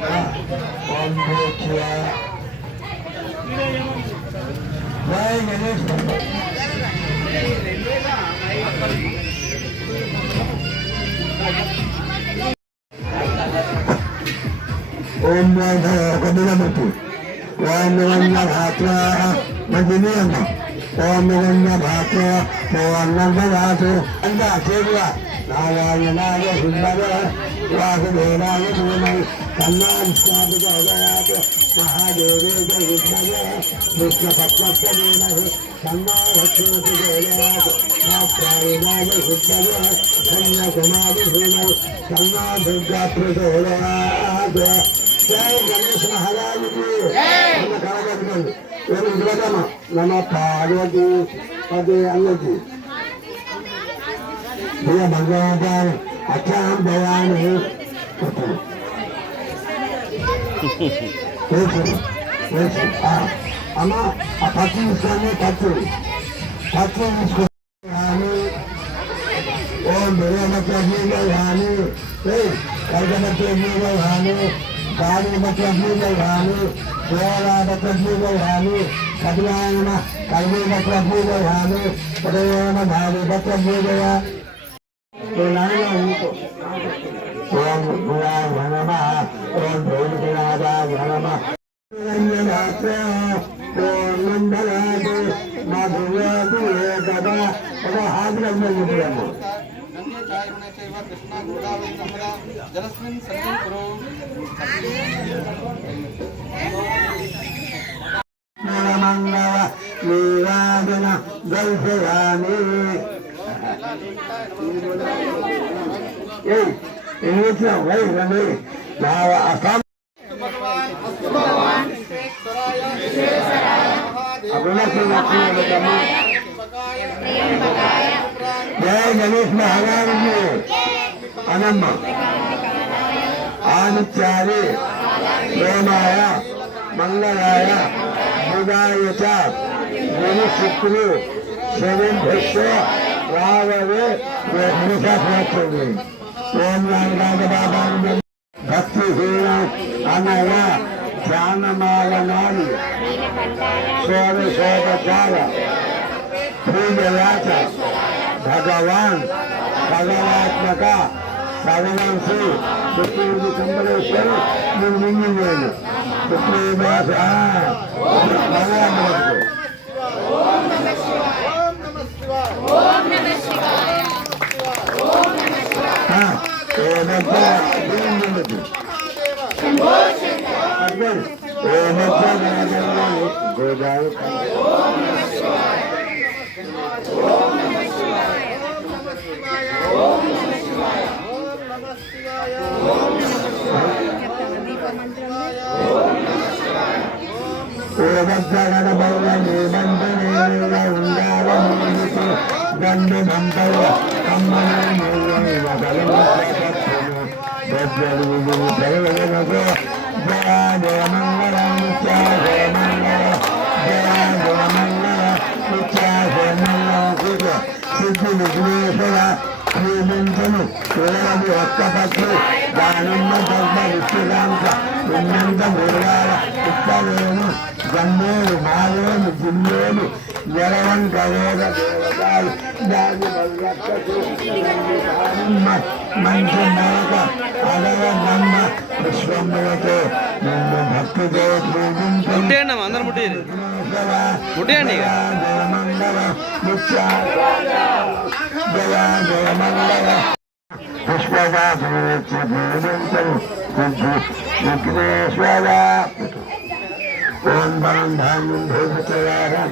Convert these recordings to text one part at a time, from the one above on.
ఓం భూత్య జై గణేష్ ఓం కబిలమతి ఓం నిరంజ భాత్ర ओमिरन्न भातो ओर्णन्दधातु अन्धाचेर्य नारायणाय सुन्दर वासुदेवाय सूनै तन्नाविष्णादिजोदयात् महादेवे च विद्मये विष्णुभक्तस्य धीमहि तन्नाभक्ष्यति जोदयात् मात्रायणाय सुन्दरे कन्याकुमारि धीमहि तन्ना కన్నా గణేష్ మహారాజ్ అన్న కలగట్టుకోండి నేను ఇంద్రగమ నమ పార్వతి పదే అన్నది ప్రియ అక్షరం అమ్మ ఆ పచ్చి తీసుకొని పచ్చి పచ్చి తీసుకొని ఓం బిర్యానీ కానీ కలకత్తా కానీ కాళీక ప్రభువుపై కానీ కోలాట ప్రభువుపై కానీ కదిలాయన కల్వీక ప్రభువుపై కానీ ఉదయాన భావీక ప్రభువుపై ఓం గురాయ నమ ఓం భోజనాదాయ నమ ఓం మండలాయ మధువాదు ఏ కదా ఒక హాజరమ్మ नारायण चैव कृष्णा गोदावरी नर्मदा जलस्मिन् सन्निं कुरु मंगल नीराजन गल्पयामि ஏய் எங்களுக்கு வை ரமே நான் அசாம் அப்படின்னா சொல்லி గణేష్ని ఆగారము అనమ్మ ఆదిత్యాది ప్రేమాయ మంగళాయ. బుధాయత గురు శుక్రు శవం భస్వ రావే హింసాస్తుంది ఓం రంగాగ బాబా భక్తి హీన అనగా ధ్యానమాగనాలు సోర శోభచార పూజయాత భగవాన్ భగవాత్మక భగవాన్ శ్రీ పుత్రుడు కంబలేశ్వరు నేను. మింగి నేను పుత్రుడు భగవాన్ భక్తుడు ఓం నమ శివాయ ఓం నమ శివాయ గోదావరి ఓం నమ శివాయ ఓమద్గణ భవని బంధనేల ఉండాలమూలికి దండు బంధవ కమ్మని మూలని వదలము ప్రపత్తులు వజ్రలు విధులు ప్రయోజనకు జయ జయ మంగళ నిత్య జయ మంగళ జయ మంగళ సిద్ధి శ్రీమంతులు కేవలి ఒక్క పక్షు దానమ్మ ధర్మ విశ్వకాంత ఉన్నంత మురగాల ఉత్తరేను గన్నేరు మావేలు జిల్లేలు జలవం కవేద దేవతాలు దాని వల్లక్కకు మంచి నరక అడవ నమ్మ విశ్వములతో నిన్ను భక్తితో పూజించు ముట్టేయండి అమ్మ, అందరూ ముట్టేయండి ముట్టేయండి ఇక. జయ మంగళ నిత్య జయ జయ మంగళ విఘ్నేశ్వర ఓం బలం ధాన్యం భూమితయారం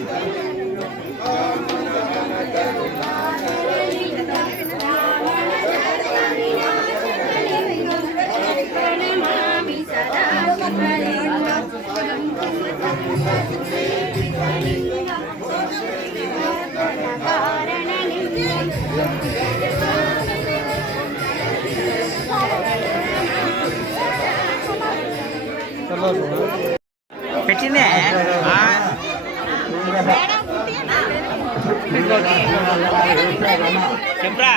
పెట్టిందే? చెప్పరా?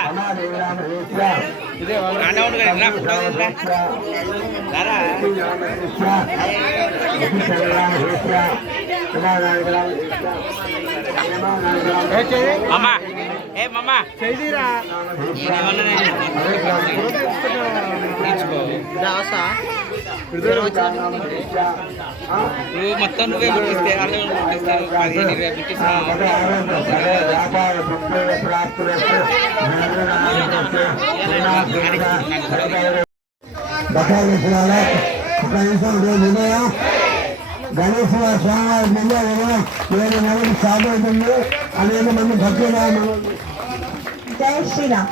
మామా ఏ మామా? చెయ్యిరా? తీసుకో. నువ్వు మొత్తం నువ్వే పుట్టిస్తే వాళ్ళు పుట్టిస్తారు పదిహేను ఇరవై ముట్టిస్తావు బకాయిస్తున్నారా స్వామివారి ముందు ఏడు నెలలు స్టార్ట్ అవుతుంది అనేక మంది భక్తులు జై శ్రీరామ్.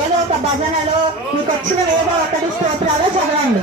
ఏదో ఒక భజనలో మీకు వచ్చిన ఏదో ఒకటి స్తోత్రాలు చదవండి.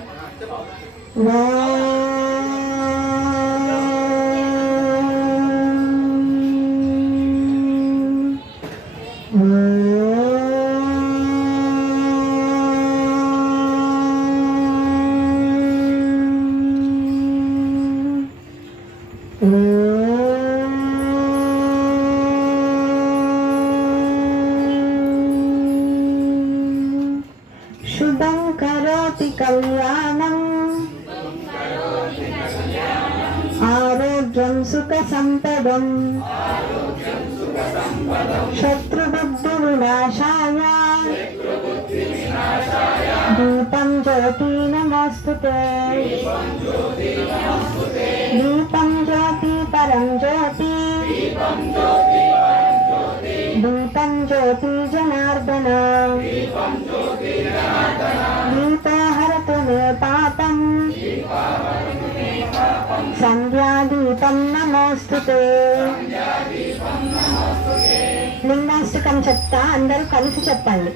Wow. సంపదం శత్రుబుద్ధి నాశాయ దీపం జ్యోతి నమోస్తుతే దీపం జ్యోతి పరం జ్యోతి సంధ్యాదీపం నమోస్తుతే. లింగాష్టకం చెప్తా అందరూ కలిసి చెప్పండి.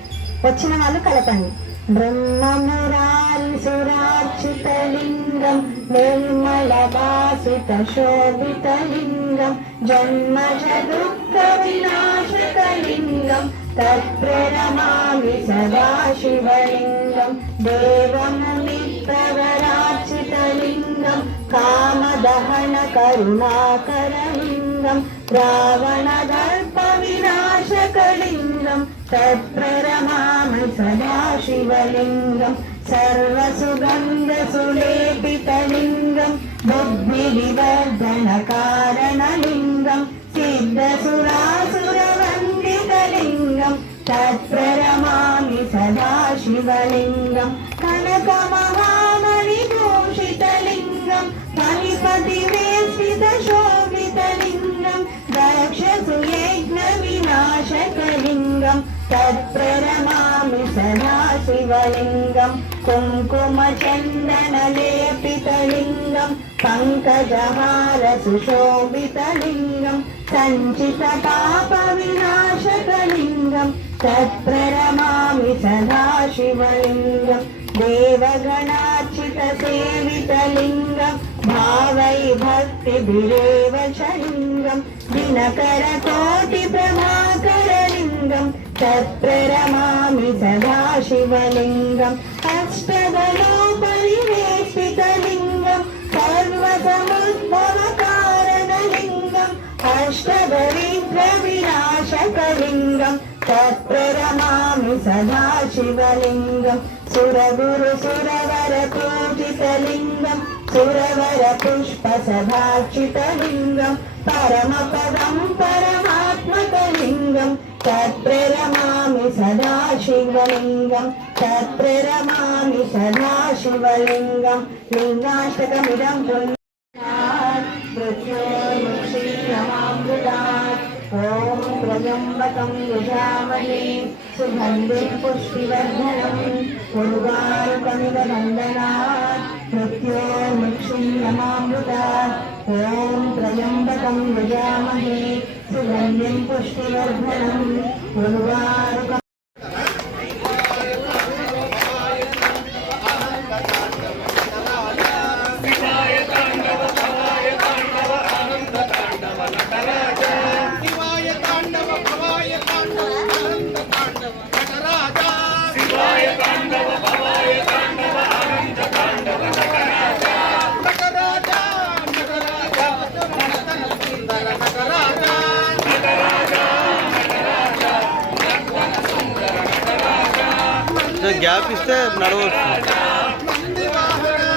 వచ్చిన వాళ్ళు కలపండి. బ్రహ్మమురారి సురార్చిత లింగం నిర్మల వాసిత శోభిత లింగం జన్మజ దుఃఖ వినాశక లింగం తత్ప్రణమామి సదా దేవముని कामदहन करुणाकरलिङ्गं रावणदर्पविनाशकलिङ्गं तत्प्ररमामि सदा शिवलिङ्गं सर्वसुगन्धसुलेपितलिङ्गं बुद्धिविवर्धनकारणलिङ्गं सिद्धसुरासुरवन्दितलिङ्गं तत्प्ररमामि सदा शिवलिङ्गं कनकमहा తత్ప్రణమామి సదా శివలింగం కుంకుమ చందన లేపితలింగం పంకజహార సుశోభితలింగం సంచిత పాప వినాశకలింగం తత్ప్రణమామి సదా శివలింగం దేవగణార్చిత సేవితలింగం భావై భక్తిభిరేవ చలింగం దినకర కోటి ప్రభాకరలింగం తత్ప్రణమామి సదా శివలింగం అష్టదలోపరివేష్టితలింగం సర్వసముద్భవ తత్ప్రరమామి సదా శివలింగం. తత్ప్రరమామి సదా శివలింగం. లింగాష్టకమిదం ఓం ప్రజంబకం యజామహే. సుగంధిం పుష్టివర్ధనం. ఉర్వారుకమిద వందనా మృత్యోర్ముక్షీయమామృత ఓం త్రయంబకం యజామహే సుగంధ్యం పుష్టివర్ధనం గ్యాప్ ఇస్తే నడవచ్చు నంది వాహన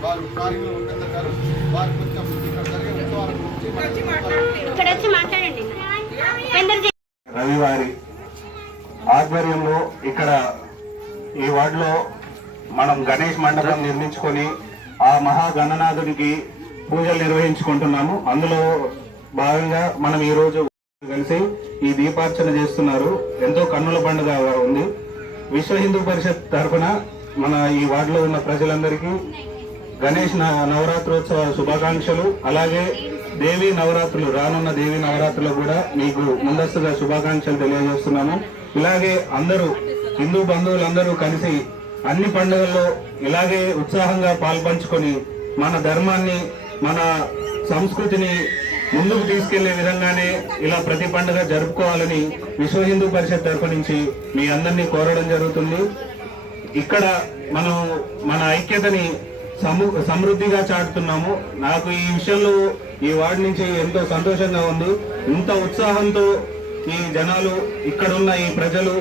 వారి కార్యంలో గారు వారు కొంచెం ఇక్కడ జరిగే ఉత్సవాల గురించి రవివారి ఆధ్వర్యంలో ఇక్కడ ఈ వార్డులో మనం గణేష్ మండపం నిర్మించుకొని ఆ మహా గణనాథునికి పూజలు నిర్వహించుకుంటున్నాము. అందులో భాగంగా మనం ఈ రోజు కలిసి ఈ దీపార్చన చేస్తున్నారు. ఎంతో కన్నుల పండుగ ఉంది. విశ్వ హిందూ పరిషత్ తరఫున మన ఈ వార్డులో ఉన్న ప్రజలందరికీ గణేష్ న- నవరాత్రోత్సవ శుభాకాంక్షలు. అలాగే దేవి నవరాత్రులు రానున్న దేవి నవరాత్రులు కూడా మీకు ముందస్తుగా శుభాకాంక్షలు తెలియజేస్తున్నాము. ఇలాగే అందరూ హిందూ బంధువులందరూ కలిసి అన్ని పండుగల్లో ఇలాగే ఉత్సాహంగా పాల్పంచుకొని మన ధర్మాన్ని మన సంస్కృతిని ముందుకు తీసుకెళ్ళే విధంగానే ఇలా ప్రతి పండుగ జరుపుకోవాలని విశ్వ హిందూ పరిషత్ తరపు నుంచి మీ అందరినీ కోరడం జరుగుతుంది. ఇక్కడ మనం మన ఐక్యతని సము సమృద్ధిగా చాటుతున్నాము. నాకు ఈ విషయంలో ఈ వార్డు నుంచి ఎంతో సంతోషంగా ఉంది. ఇంత ఉత్సాహంతో ఈ జనాలు ఇక్కడున్న ఈ ప్రజలు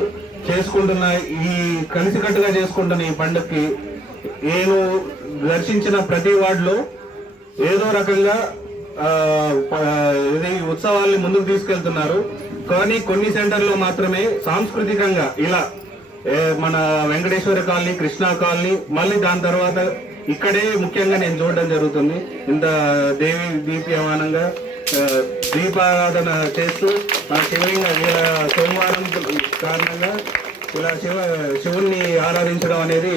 చేసుకుంటున్న ఈ కలిసికట్టుగా చేసుకుంటున్న ఈ పండుగకి నేను దర్శించిన ప్రతి వార్డులో ఏదో రకంగా ఇది ఉత్సవాల్ని ముందుకు తీసుకెళ్తున్నారు. కానీ కొన్ని సెంటర్లో మాత్రమే సాంస్కృతికంగా ఇలా మన వెంకటేశ్వర కాలనీ కృష్ణా కాలనీ మళ్ళీ దాని తర్వాత ఇక్కడే ముఖ్యంగా నేను చూడడం జరుగుతుంది. ఇంత దేవి దీప్యమానంగా దీపారాధన చేస్తూ ఆ శివలింగ వీళ్ళ సోమవారం కారణంగా ఇలా శివ శివుణ్ణి ఆరాధించడం అనేది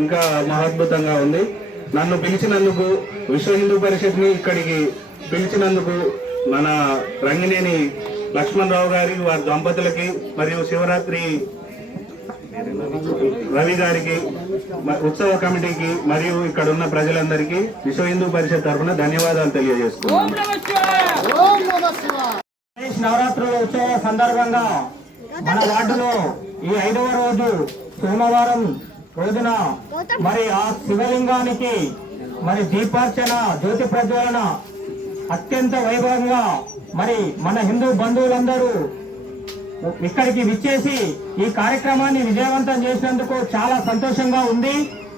ఇంకా మహాద్భుతంగా ఉంది. నన్ను పిలిచినందుకు విశ్వ హిందూ పరిషత్ని ఇక్కడికి పిలిచినందుకు మన రంగినేని లక్ష్మణరావు గారి వారి దంపతులకి మరియు శివరాత్రి రవి గారికి ఉత్సవ కమిటీకి మరియు ఇక్కడ ఉన్న ప్రజలందరికీ విశ్వ హిందూ పరిషత్ తరఫున ధన్యవాదాలు తెలియజేస్తున్నాను. ఓం నమ శివాయ! గణేష్ నవరాత్రుల ఉత్సవ సందర్భంగా మన వార్డులో ఈ ఐదవ రోజు సోమవారం రోజున మరి ఆ శివలింగానికి మరి దీపార్చన జ్యోతి ప్రజ్వలన అత్యంత వైభవంగా మరి మన హిందూ బంధువులందరూ ఇక్కడికి విచ్చేసి ఈ కార్యక్రమాన్ని విజయవంతం చేసినందుకు చాలా సంతోషంగా ఉంది.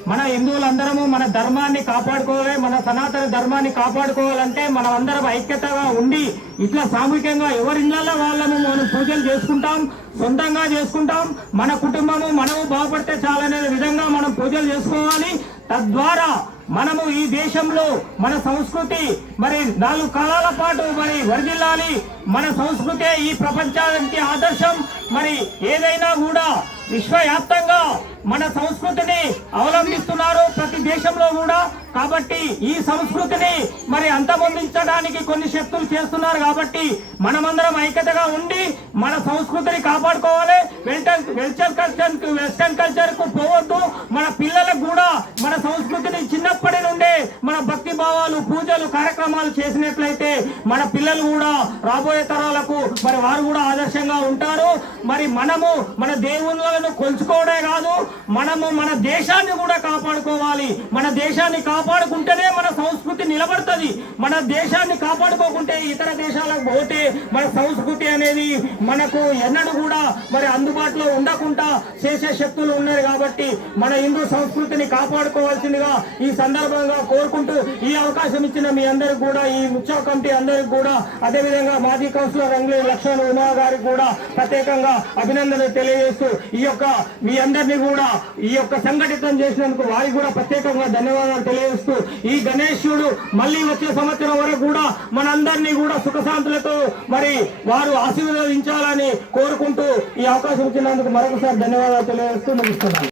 మన హిందువులందరము మన ధర్మాన్ని కాపాడుకోవాలి మన సనాతన ధర్మాన్ని కాపాడుకోవాలంటే మనం అందరం ఐక్యతగా ఉండి ఇట్లా సామూహికంగా ఎవరి ఇళ్ళలో వాళ్ళము మనం పూజలు చేసుకుంటాం సొంతంగా చేసుకుంటాం మన కుటుంబము మనము బాగుపడితే చాలనే విధంగా మనం పూజలు చేసుకోవాలి. తద్వారా మనము ఈ దేశంలో మన సంస్కృతి మరి నాలుగు కాలాల పాటు మరి వరిదిల్లాలి మన సంస్కృతే ఈ ప్రపంచానికి ఆదర్శం. మరి ఏదైనా కూడా విశ్వవ్యాప్తంగా మన సంస్కృతిని అవలంబిస్తున్నారు ప్రతి దేశంలో కూడా. కాబట్టి ఈ సంస్కృతిని మరి అంతమొందించడానికి కొన్ని శక్తులు చేస్తున్నారు కాబట్టి మనమందరం ఐక్యతగా ఉండి మన సంస్కృతిని కాపాడుకోవాలి. వెల్టన్ వెల్చర్ కల్చర్ వెస్టర్న్ కల్చర్కు పోవద్దు. మన పిల్లలకు కూడా మన సంస్కృతిని చిన్నప్పటి నుండే మన భక్తి భావాలు పూజలు కార్యక్రమాలు చేసినట్లయితే మన పిల్లలు కూడా రాబోయే తరాలకు మరి వారు కూడా ఆదర్శంగా ఉంటారు. మరి మనము మన దేవుళ్ళను కొలుచుకోవడే కాదు మనము మన దేశాన్ని కూడా కాపాడుకోవాలి. మన దేశాన్ని కాపాడుకుంటేనే మన సంస్కృతి నిలబడుతుంది. మన దేశాన్ని కాపాడుకోకుంటే ఇతర దేశాలకు పోతే మన సంస్కృతి అనేది మనకు ఎన్నడూ కూడా మరి అందుబాటులో ఉండకుండా చేసే శక్తులు ఉన్నాయి కాబట్టి మన హిందూ సంస్కృతిని కాపాడుకోవాల్సిందిగా ఈ సందర్భంగా కోరుకుంటూ ఈ అవకాశం ఇచ్చిన మీ అందరికి కూడా ఈ ఉత్సవ కమిటీ అందరికి కూడా అదేవిధంగా మాజీ కౌన్సిలర్ రంగులే లక్ష్మణ్ ఉమా గారికి కూడా ప్రత్యేకంగా అభినందనలు తెలియజేస్తూ ఈ యొక్క మీ అందరినీ కూడా ఈ యొక్క సంఘటితం చేసినందుకు వారికి కూడా ప్రత్యేకంగా ధన్యవాదాలు తెలియజేస్తూ ఈ గణేశుడు మళ్ళీ వచ్చే సంవత్సరం వరకు కూడా మనందరినీ కూడా సుఖశాంతులతో మరి వారు ఆశీర్వదించాలని కోరుకుంటూ ఈ అవకాశం ఇచ్చినందుకు మరొకసారి ధన్యవాదాలు తెలియజేస్తూ ముగిస్తున్నాను.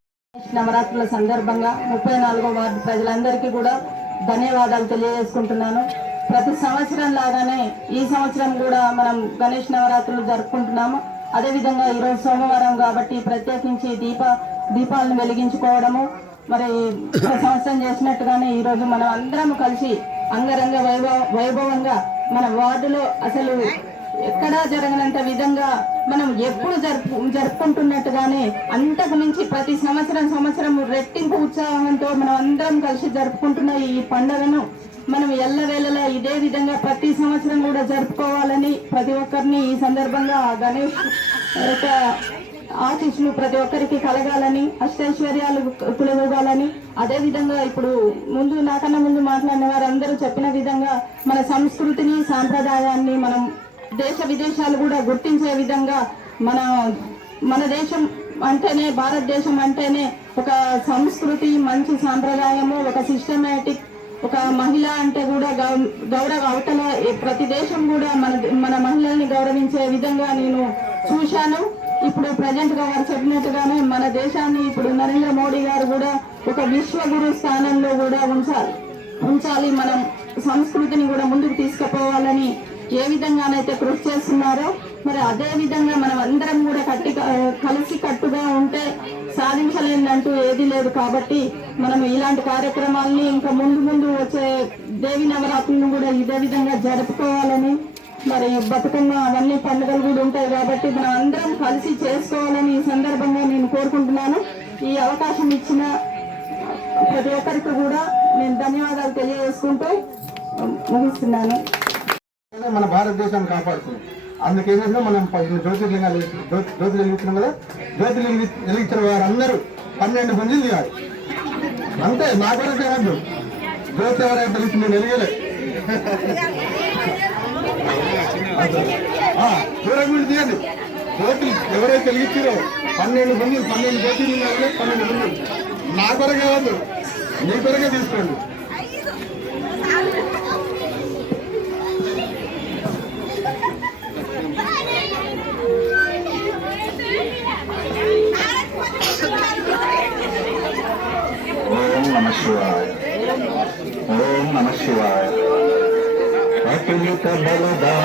నవరాత్రుల సందర్భంగా ముప్పై నాలుగో వార్డు ప్రజలందరికీ కూడా ధన్యవాదాలు తెలియజేసుకుంటున్నాను. ప్రతి సంవత్సరం లాగానే ఈ సంవత్సరం కూడా మనం గణేష్ నవరాత్రులు జరుపుకుంటున్నాము. అదేవిధంగా ఈరోజు సోమవారం కాబట్టి ప్రత్యేకించి దీప దీపాలను వెలిగించుకోవడము. మరి సంవత్సరం చేసినట్టుగానే ఈ రోజు మనం అందరం కలిసి అంగరంగ వైభవ వైభవంగా మన వార్డులో అసలు ఎక్కడా జరగనంత విధంగా మనం ఎప్పుడు జరుపు జరుపుకుంటున్నట్టుగానే అంతకు మించి ప్రతి సంవత్సరం సంవత్సరం రెట్టింపు ఉత్సాహంతో మనం అందరం కలిసి జరుపుకుంటున్న ఈ పండుగను మనం ఎల్లవేళలా ఇదే విధంగా ప్రతి సంవత్సరం కూడా జరుపుకోవాలని ప్రతి ఒక్కరిని ఈ సందర్భంగా ఆ గణేష్ యొక్క ఆశీస్సులు ప్రతి ఒక్కరికి కలగాలని అష్టైశ్వర్యాలు కులగొగాలని అదే విధంగా ఇప్పుడు ముందు నాకన్నా ముందు మాట్లాడిన వారందరూ చెప్పిన విధంగా మన సంస్కృతిని సాంప్రదాయాన్ని మనం దేశ విదేశాలు కూడా గుర్తించే విధంగా మన మన దేశం అంటేనే భారతదేశం అంటేనే ఒక సంస్కృతి మంచి సాంప్రదాయము ఒక సిస్టమేటిక్ ఒక మహిళ అంటే కూడా గౌ- గౌరవ అవతల ప్రతి దేశం కూడా మన మన మహిళల్ని గౌరవించే విధంగా నేను చూశాను. ఇప్పుడు ప్రజెంట్గా వారు చెప్పినట్టుగానే మన దేశాన్ని ఇప్పుడు నరేంద్ర మోడీ గారు కూడా ఒక విశ్వగురు స్థానంలో కూడా ఉంచాలి. ఉంచాలి మనం సంస్కృతిని కూడా ముందుకు తీసుకుపోవాలని ఏ విధంగానైతే కృషి చేస్తున్నారో మరి అదే విధంగా మనం అందరం కూడా కట్టి కలిసి కట్టుగా ఉంటే సాధించలేదంటూ ఏది లేదు కాబట్టి మనం ఇలాంటి కార్యక్రమాల్ని ఇంకా ముందు ముందు వచ్చే దేవి నవరాత్రులను కూడా ఇదే విధంగా జరుపుకోవాలని మరి బతుకమ్మ అవన్నీ పండుగలు కూడా ఉంటాయి కాబట్టి మనం అందరం కలిసి చేసుకోవాలని ఈ సందర్భంగా నేను కోరుకుంటున్నాను. ఈ అవకాశం ఇచ్చిన ప్రతి ఒక్కరికి కూడా నేను ధన్యవాదాలు తెలియజేసుకుంటూ ముగిస్తున్నాను. మన భారతదేశాన్ని కాపాడుతుంది అందుకే మనం పది జ్యోతిర్లింగాలు జ్యోతి జ్యోతి కదా? జ్యోతి వెలిగించిన వారందరూ పన్నెండు మందిని తీయాలి అంతే నా కొరకు ఏమద్దు జ్యోతి ఎవరైతే వెలిగించి నేను వెలిగలే. దూరంగా తీయండి. కోతులు ఎవరైతే వెలిగించారో పన్నెండు మంది పన్నెండు కోతులు ఉన్నారంటే పన్నెండు మంది. నా కొరకే కాదు మీ కొరకే తీసుకోండి. ఓం నమ శివాయ. ఓం నమ శివాయ. República da.